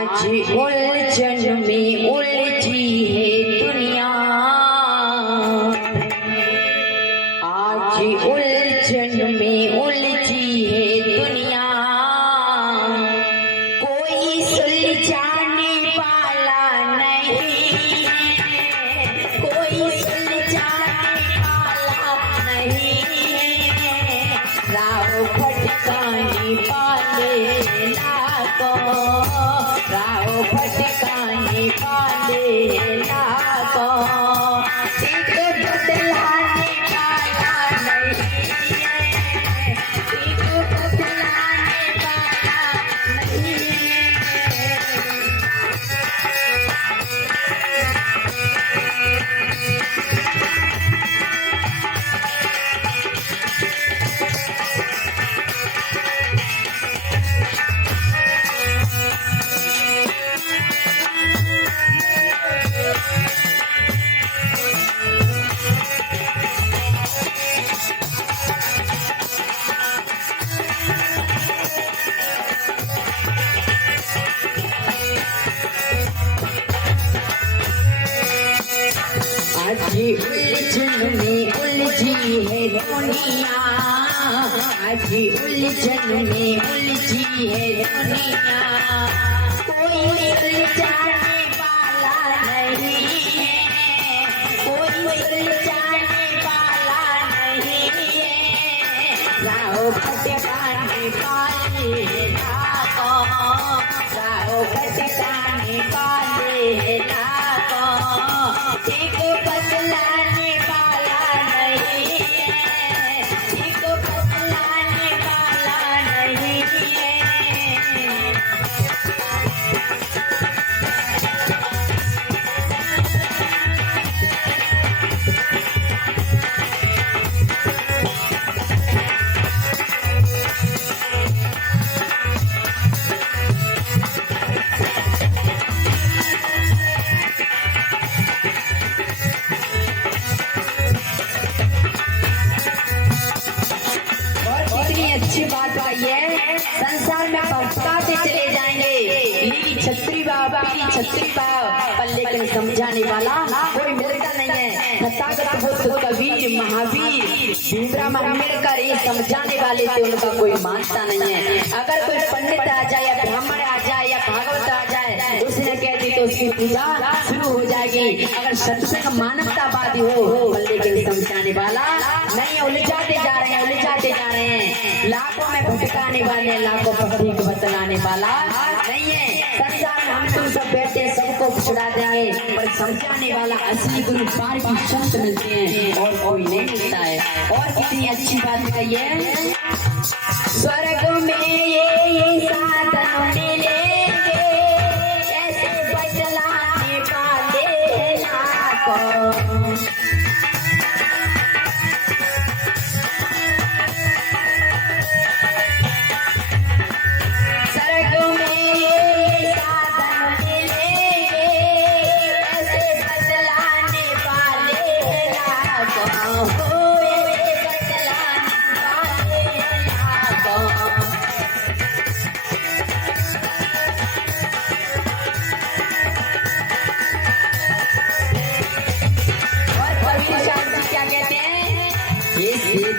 आज उलझन में उलझी है दुनिया, आज उलझन में उलझी है दुनिया, कोई सुलझाने वाला नहीं, कोई सुलझाने वाला नहीं, राह भटकाने वाले लाखों, राह भटकाने वाले लाखों, एक बदलाने वाला नहीं है, एक बदलाने वाला नहीं है। आज उलझन में उलझी है दुनिया, आज उलझन में उलझी है दुनिया, कोई सुलझाने वाला नहीं है, कोई सुलझाने वाला नहीं है, राह भटकाने वाले लाखों, राह भटकाने वाले लाखों, एक बदलाने वाला नहीं है, एक बदलाने वाला नहीं है। अच्छी बात भाई है, संसार में भटकाते चले जाएंगे, मेरी छत्री बाबा पर लेकिन समझाने वाला कोई मिलता नहीं है। तथागत बुद्ध कबीर महावीर भीमराव अम्बेडकर ये समझाने वाले थे, उनका कोई मानता नहीं है। अगर कोई पंडित आ जाए या ब्राह्मण आ जाए या भागवत आ जाए, उसने कह दी तो उसकी पूजा शुरू हो जाएगी। अगर सत्संग मानवतावादी हो, लेकिन समझाने वाला नहीं, उलझाते जा रहे हैं, उलझाते जा रहे हैं, लाखों में भटकाने वाले, लाखों पर ठीक बतलाने वाला नहीं है। संसार में हम तुम सब बैठे सबको छुड़ा देंगे, पर समझाने वाला असली गुरु पार की संत मिलते हैं और कोई नहीं मिलता है। और कितनी अच्छी बात कही है, स्वर्ग में ये साधन मिलेंगे, ऐसे बतलाने वाले लाखों,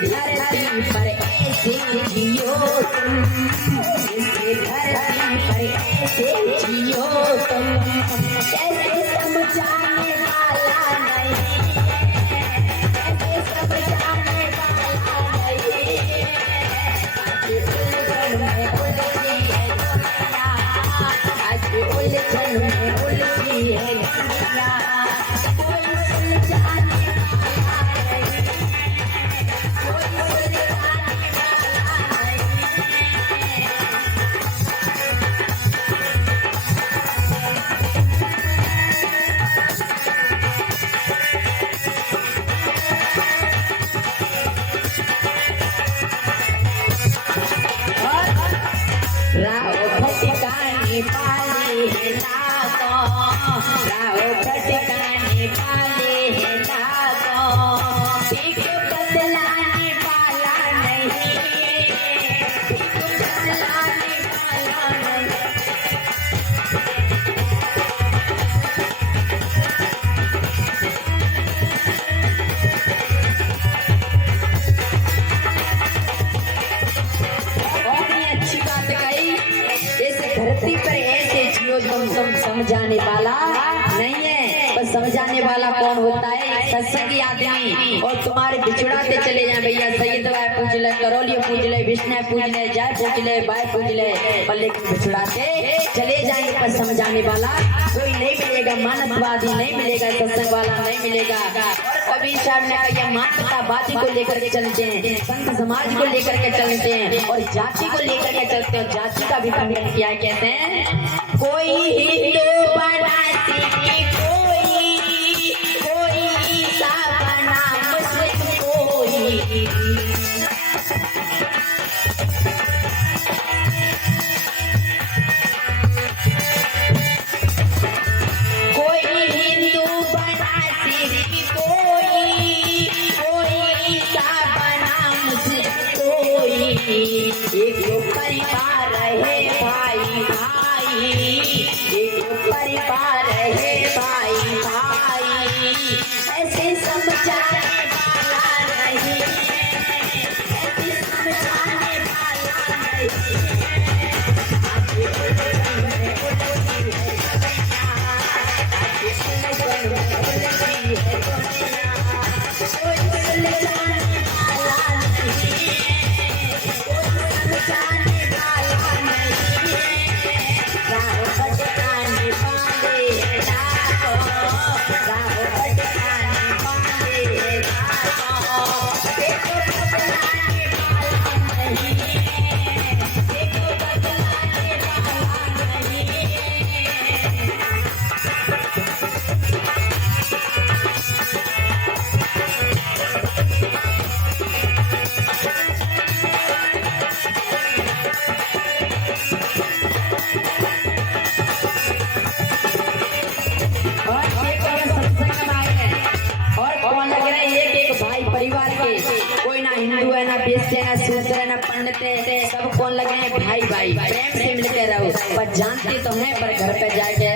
धरती पर ऐसे जियो तुम, इस धरती पर ऐसे जियो तुम, ऐसे समझाने वाला नहीं, ऐसे समझाने वाला नहीं, आज उलझन में उलझी है दुनिया, आज उलझन में उलझी है दुनिया, कोई सुलझाने राह भटकाने वाले लाखों, राह भटकाने वाले लाखों, एक बदलाने वाला नहीं, एक बदलाने वाला नहीं। अच्छी बात कही। इस धरती पर ऐसे जियो तुम समझाने वाला नहीं है। बस समझाने वाला कौन होता है? सत्संगी आदमी। और तुम्हारे बिछुड़ाते चले जाए भैया, सैयद भाई पूज ले, करौली पूज ले, विष्णु पूज ले, जय पूज ले, बाय पूज ले, पर लेकिन बिछुड़ाते चले जाएंगे। पर समझाने वाला कोई नहीं मिलेगा, मानववादी नहीं मिलेगा, सत्संग वाला नहीं मिलेगा। कभी साहब ने कहा मानवतावादी को लेकर के चलते हैं, संत समाज को लेकर के चलते हैं, और जाति को लेकर के चलते हैं। जाति का भी खंडन किया कहते हैं, कोई हिंदू बनाती, कोई ईसा बना, मुस्लिम कोई एक परिवार है भाई भाई, एक परिवार है भाई भाई, ऐसे समझाने वाला नहीं, ऐसे समझाने वाला नहीं। कोई ना हिंदू है, ना बेस्ट है, ना सूत्र है, ना पंडित है, सब कौन लगे हैं भाई भाई, प्रेम से मिलकर रहो। पर जानते तो हैं, पर घर पे जाके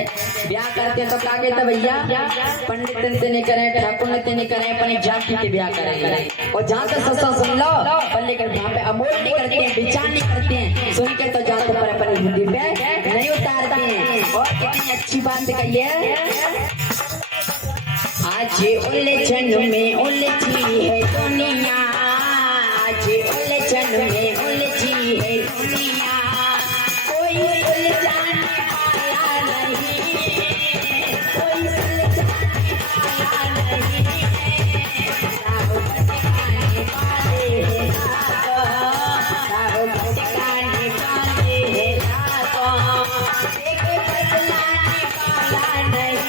ब्याह करते तो क्या कहते भैया, पंडित से नहीं करें, ठाकुर ने नहीं करें, अपनी जाति के ब्याह करें। और जहाँ तक सस्ता सुन लो, पर लेकर वहाँ पे अमोल नहीं करते हैं, विचार नहीं करते हैं, सुन के तो जाते पर अपनी बुद्धि पे नहीं उतारते हैं। और कितनी अच्छी बात कही है, आज उलझन में उलझी है दुनिया, आज उलझन में उलझी है दुनिया, कोई सुलझाने वाला नहीं, कोई सुलझाने वाला नहीं। राह भटकाने वाले हैं राह भटकाने वाले हैं एक बदलाने वाला नहीं,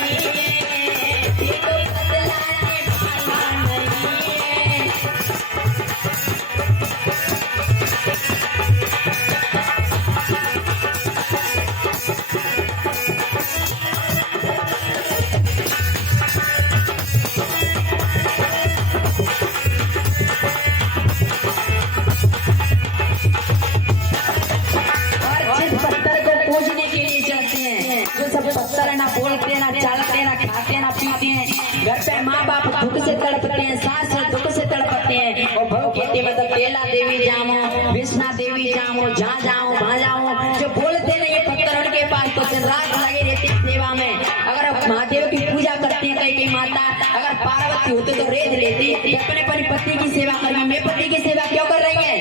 पत्थर ना बोलते, ना चलते, ना खाते, ना पीते हैं। घर पे माँ बाप दुख से तड़पते हैं, सास दुख से तड़पते हैं। और भव कहते मतलब केला देवी जामो, विष्णा देवी जामो, जहाँ जाऊँ वहाँ जाऊँ, जो बोलते नहीं पत्थर उनके पास तो दिन रात लगे रहते सेवा में। अगर महादेव की पूजा करती है कई माता, अगर पार्वती होते तो रेत लेती, अपने पति की सेवा करेंगे, मैं पति की सेवा क्यों कर रही है?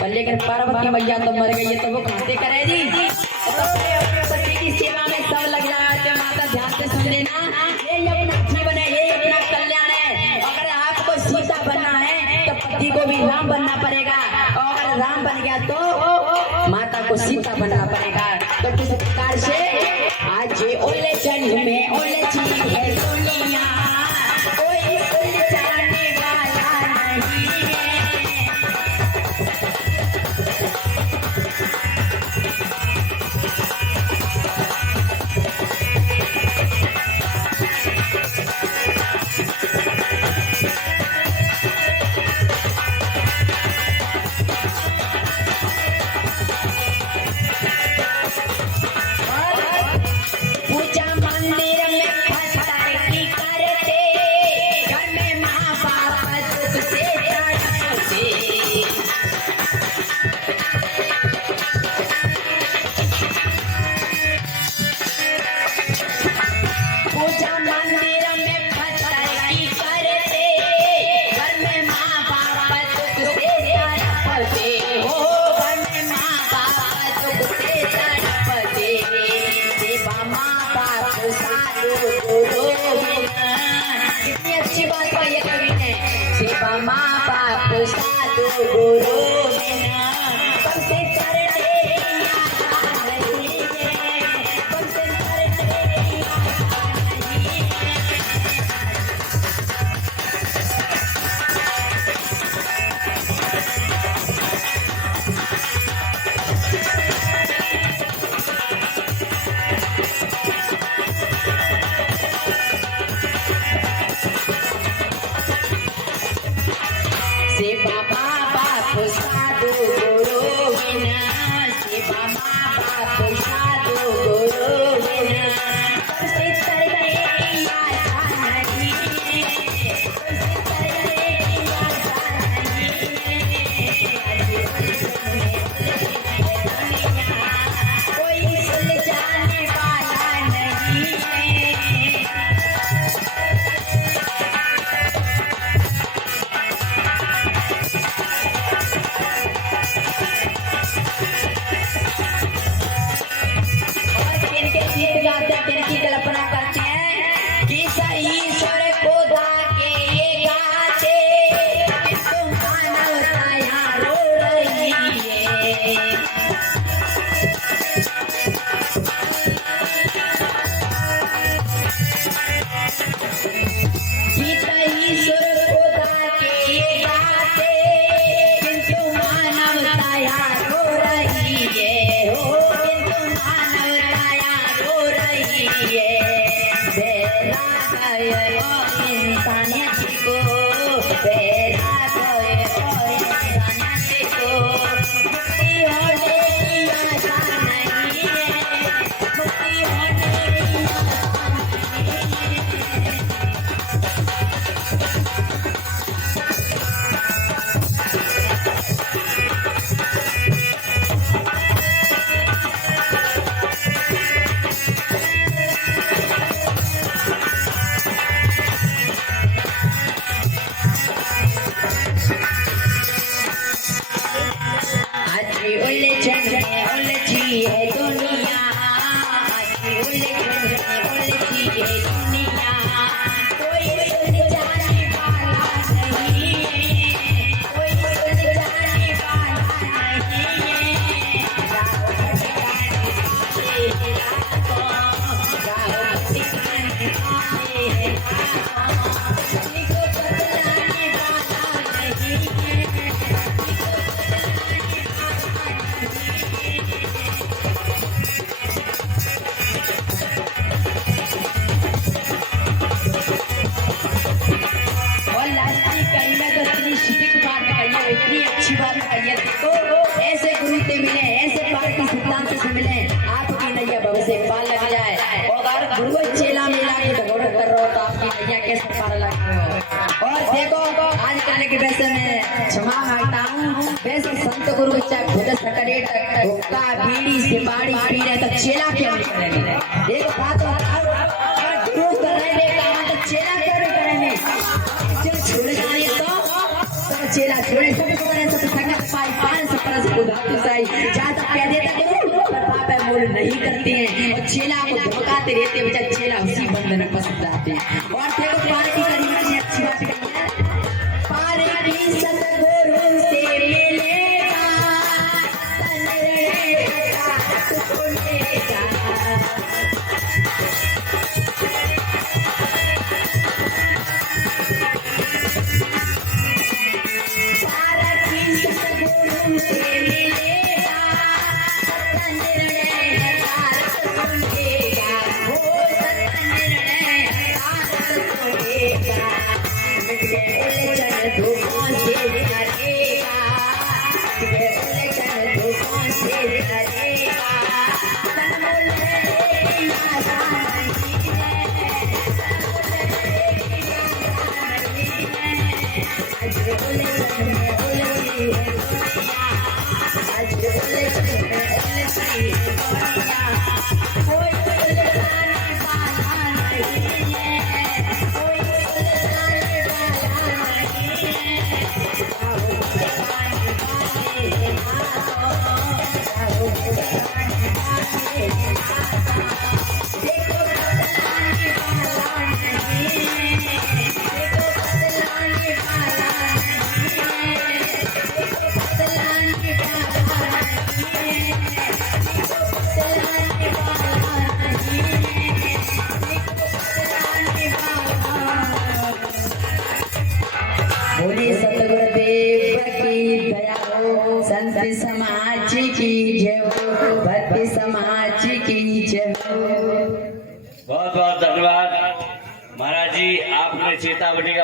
पर लेकिन पार्वती मैया तो मर गई है, तो वो खाते करे जी, पति की सेवा में सब लग जाते। माता ध्यान से सुन लेना, ये अपना जीवन है, ये अपना कल्याण है। अगर आपको सीता बनना है तो पति को भी राम बनना पड़ेगा, और अगर राम बन गया तो माता को सीता बनना पड़ेगा। तो किस प्रकार से आज उलझन में उलझी है दुनिया, कोई सुलझाने वाला नहीं है। पूजा मंदिर में वैसे मैं क्षमा मांगता हूँ। वैसे संत गुरु चाहे खुद सकरे हुक्का बीड़ी सिपाड़ी पी रहे तो चेला क्यों नहीं करेंगे? एक बात बताओ, अगर गुरु कर रहे हैं काम तो चेला क्यों नहीं करेंगे? छोड़ जाने तो चेला छोड़े सब करें सब संगत पाई पान सब परस बुधातु साई जहाँ तक कह देता गुरु पर बाप है मोल नहीं करते हैं और चेला को धमकाते रहते हैं। बेचारे चेला उसी बंधन में फंस जाते हैं। और देखो पार्टी करी कितनी अच्छी बात कही है, पार्टी सतगुरु से मिलेगा तन रहेगा सुनेगा। बोले सतगुरुदेव की दया हो, संत समाज की जय हो, भक्ति समाज की जय हो। बहुत बहुत धन्यवाद महाराज जी, आपने चेतावनी का